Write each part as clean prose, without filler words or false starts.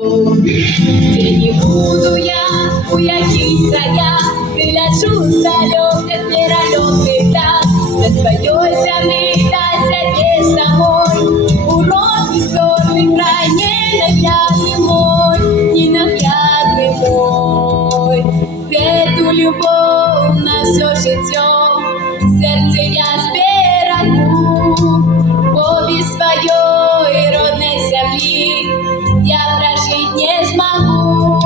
Где не буду я, у яких краях, приляжу в далеких миролюбных дат, на своей земле до себе самой. Урок исторный край ненаглядный мой, ненаглядный мой. Эту любовь на все життя в сердце я зберегу, бо без своей родной земли я прожить не смогу.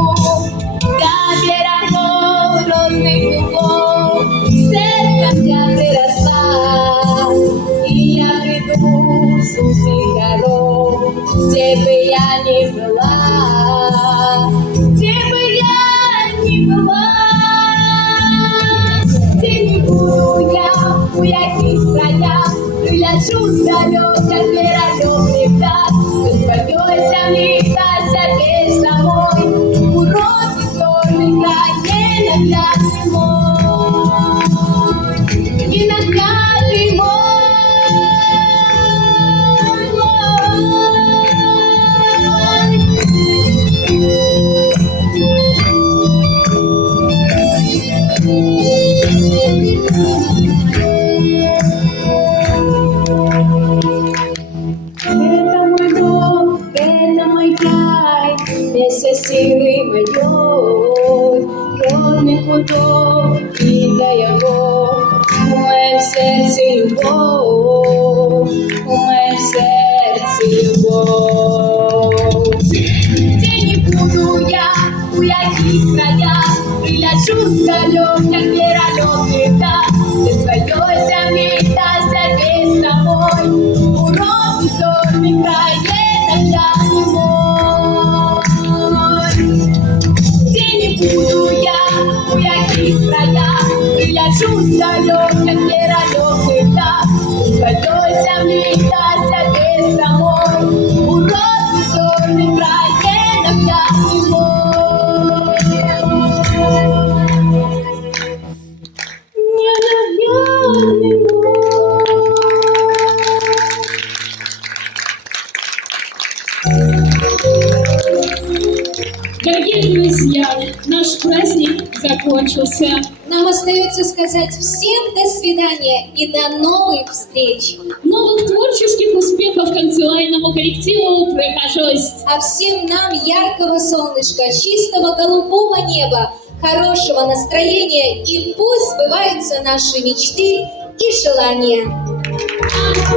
До берегов родных лугов сердцем я приросла, и я приду с узких дорог, где бы я ни была, где бы я ни была. Где не буду я, у яких краях, приляжу с далеких миролюбных дат, на своей земли до себе самой. Урок исторный край ненаглядный мой, ненаглядный мой. Это мой дом, это мой край, вместе силы моей, родных путов и для его. В моем сердце любовь, в моем сердце любовь. Где не буду я, у яких краях, приляжу с далеких миролюбных дат, для своей земли до себе самой. Урок исторный край ненаглядный мой. Где не буду я, у яких краях, приляжу с далеких миролюбных дат, для своей земли до себе самой. Урок исторный край ненаглядный мой, ненаглядный мой. Дорогие друзья, наш праздник закончился. Нам остается сказать всем до свидания и до новых встреч. Новых творческих успехов танцевальному коллективу «Прихожость». А всем нам яркого солнышка, чистого голубого неба, хорошего настроения, и пусть сбываются наши мечты и желания.